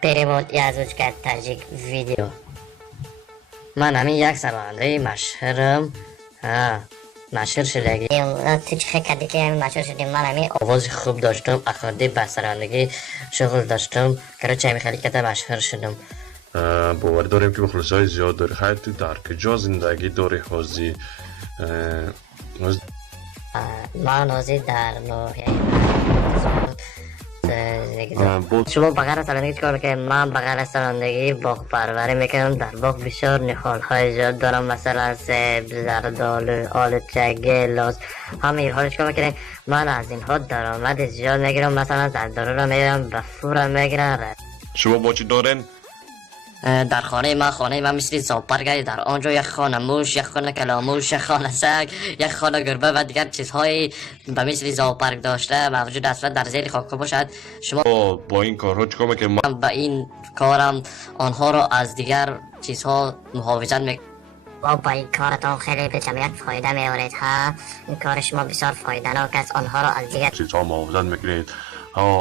перевод и озвучка таджик видео. من همین یک سرانده مشهورم. مشهور شدگی تو چه کردی که همین مشهور شدیم؟ من همین آواز خوب داشتم، اخوردی بسرندگی شغل داشتم که چه خیلی که مشهور شدم. باور داریم که مخلصای زیاد داری. خیلی تو در کجا زندگی داری حوزی؟ من حوزی در نوحیه شما بغیر از رانندگی چیکار که من بغیر از رانندگی باغ پروری میکنم. در باغ بسیار نخال های زیاد دارم، مثلا سیب، زردآلو، آلوچه، گیلاس، همه اینها رو چیکار میکنم. من از اینها درآمد زیاد میگیرم، مثلا زردآلو رو میگیرم به فور میگیرم. شما با چی دارین؟ در خانه من مثل زاپرگری در آنجا یک خانه موش، یک خانه کلاموش، یک خانه سگ، یک خانه گربه و دیگر چیزهایی به مثل زاپرگ داشته موجود است در زیر خاک باشد. شما با این کارها چیکار میکنید؟ من با این کارم آنها را از دیگر چیزها محافظت میکنم. با این کارتان خیلی به جمعیت فایده میارید ها. این کار شما بسیار فایده‌ناک است، آنها را از دیگر چیزها محافظت میکنید.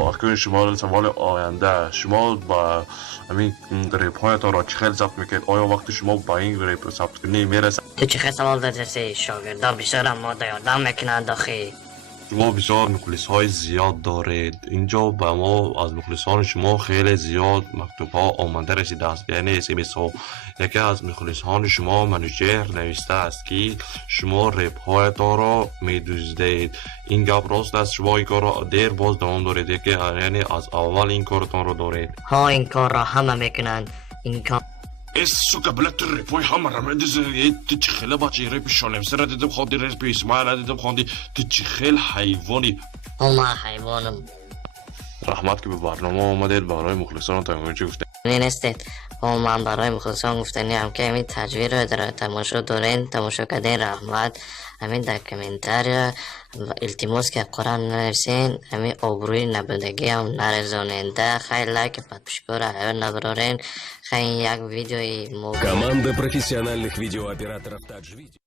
اکنون شما سوال آینده، شما با همین ریپ هایتان را چه خیلی ضبط میکنید؟ آیا وقتی شما با این ریپ ضبط کنید میرسه؟ تو چه خیلی سوال دارید؟ شاگردان بسیار ما یادم میکنند داخل. شما بسیار مخلص های زیاد دارید. اینجا به ما از مخلصان شما خیلی زیاد مکتوب ها آمده رسیده است. یعنی SMS ها. یکی از مخلصان شما منوچهر نوشته است که شما ریپ هایتان را میدوزدید. این گپ راست است؟ شما این کار را دیر باز دوام دارید؟ یکی یعنی از اول این کارتان را دارید؟ ها این کار را همه میکنند. این کار Eso que بلت ریپای همه را میدوزه. تو چه خیلی بچه ریپی شالم سر دیدم خواندی، ریپی اسماعیل دیدم خواندی. تو چه خیلی حیوانی. ما حیوانم. رحمت که به برنامه آمدید برای مخلصان تا چی گفته؟ این استید من برای مخلصان گفتنی هم که همین تجویر رو در تماشا دارین، تماشا کردین. رحمت همین در کمنتر التماس که قرآن نرسین، همین آبروی نبودگی هم نرزاننده. خیلی لایک подписчиков наброрен. خیلی یک ویدیوی Команда профессиональных видеооператоров Touch Video.